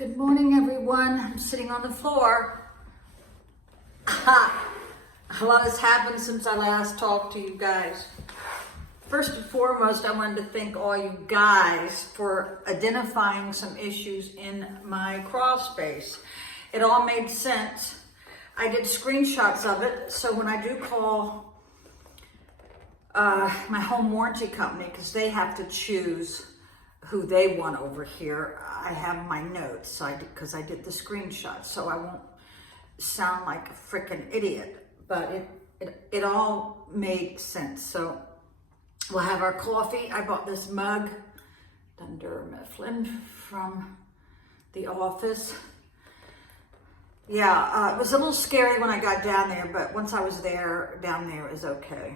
Good morning, everyone. I'm sitting on the floor. A lot has happened since I last talked to you guys. First and foremost, I wanted to thank all you guys for identifying some issues in my crawl space. It all made sense. I did screenshots of it, so when I do call my home warranty company, because they have to choose who they want over here, I have my notes because I did the screenshots, so I won't sound like a freaking idiot, but it all made sense. So we'll have our coffee. I bought this mug, Dunder Mifflin, from the office. Yeah, it was a little scary when I got down there, but once I was down there it was okay.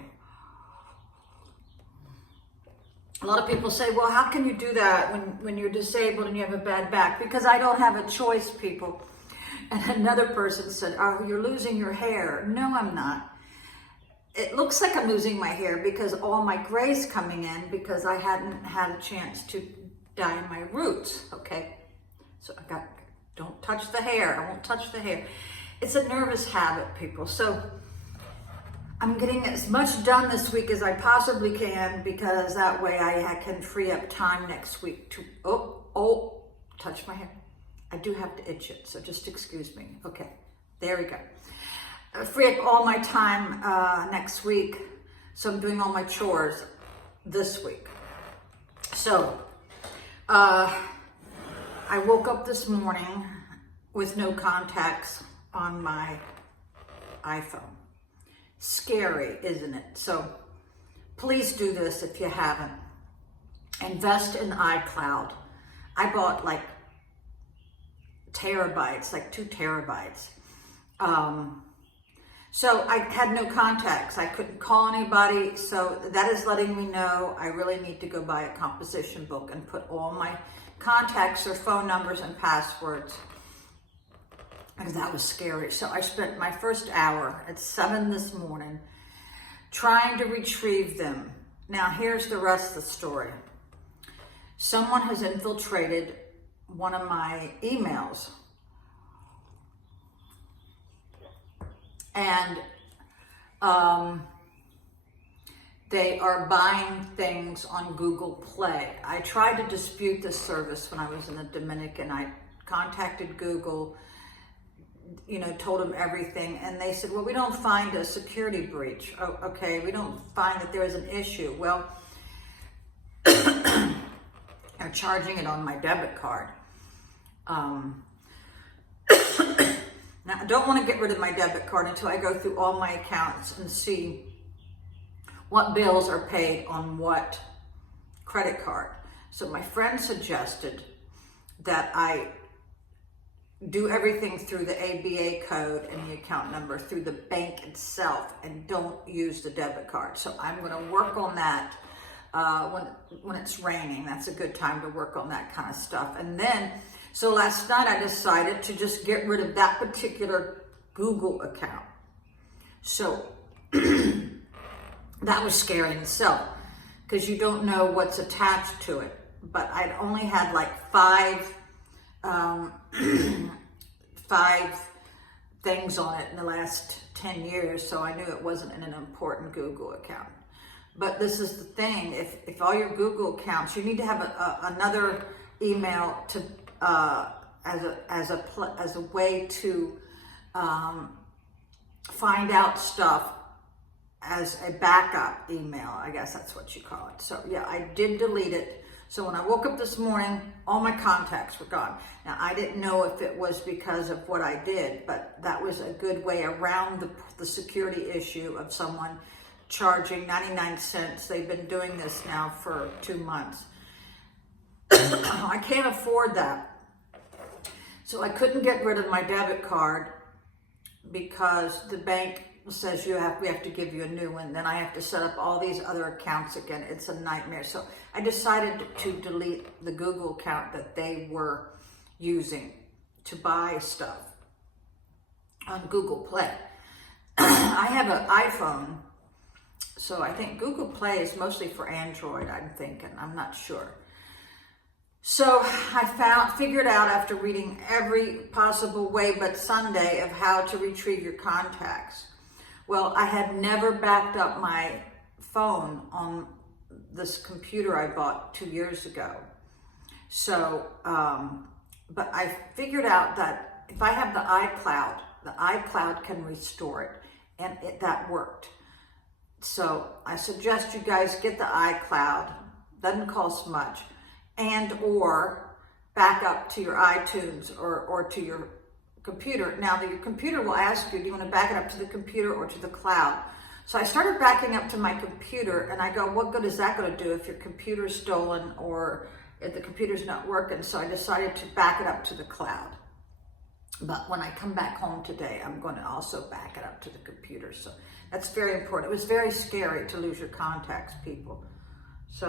A lot of people say, well, how can you do that when you're disabled and you have a bad back? Because I don't have a choice, people. And another person said, oh, you're losing your hair. No, I'm not. It looks like I'm losing my hair because all my gray's coming in because I hadn't had a chance to dye my roots, okay? So don't touch the hair. I won't touch the hair. It's a nervous habit, people. So I'm getting as much done this week as I possibly can because that way I can free up time next week to, touch my hair. I do have to itch it, so just excuse me. Okay, there we go. Free up all my time next week, so I'm doing all my chores this week. So, I woke up this morning with no contacts on my iPhone. Scary, isn't it? So please do this if you haven't. Invest in iCloud. I bought like terabytes, like 2 terabytes. So I had no contacts. I couldn't call anybody. So that is letting me know I really need to go buy a composition book and put all my contacts, their phone numbers and passwords. Because that was scary. So I spent my first hour at 7 this morning trying to retrieve them. Now here's the rest of the story. Someone has infiltrated one of my emails. And they are buying things on Google Play. I tried to dispute this service when I was in the Dominican. I contacted Google, told them everything, and they said, well, we don't find a security breach. Oh, okay, we don't find that there is an issue. Well, they're charging it on my debit card. Now, I don't want to get rid of my debit card until I go through all my accounts and see what bills are paid on what credit card. So my friend suggested that I do everything through the ABA code and the account number through the bank itself and don't use the debit card. So I'm going to work on that when it's raining. That's a good time to work on that kind of stuff. And then, so last night I decided to just get rid of that particular Google account. So that was scary in itself because you don't know what's attached to it. But I'd only had like 5 things on it in the last 10 years, so I knew it wasn't in an important Google account. But this is the thing, if all your Google accounts, you need to have another email to as a way to find out stuff as a backup email. I guess that's what you call it. So yeah, I did delete it. So when I woke up this morning, all my contacts were gone. Now, I didn't know if it was because of what I did, but that was a good way around the security issue of someone charging 99 cents. They've been doing this now for 2 months. I can't afford that. So I couldn't get rid of my debit card because the bank says we have to give you a new one. Then I have to set up all these other accounts again. It's a nightmare. So I decided to delete the Google account that they were using to buy stuff on Google Play. I have an iPhone, so I think Google Play is mostly for Android, I'm thinking. I'm not sure. So I figured out after reading every possible way but Sunday of how to retrieve your contacts. Well, I had never backed up my phone on this computer I bought 2 years ago. So, but I figured out that if I have the iCloud can restore it, and that worked. So I suggest you guys get the iCloud, doesn't cost much, and or back up to your iTunes or to your computer. Now your computer will ask you, do you want to back it up to the computer or to the cloud? So I started backing up to my computer, and I go, what good is that going to do if your computer's stolen or if the computer's not working? So I decided to back it up to the cloud. But when I come back home today, I'm going to also back it up to the computer. So that's very important. It was very scary to lose your contacts, people. So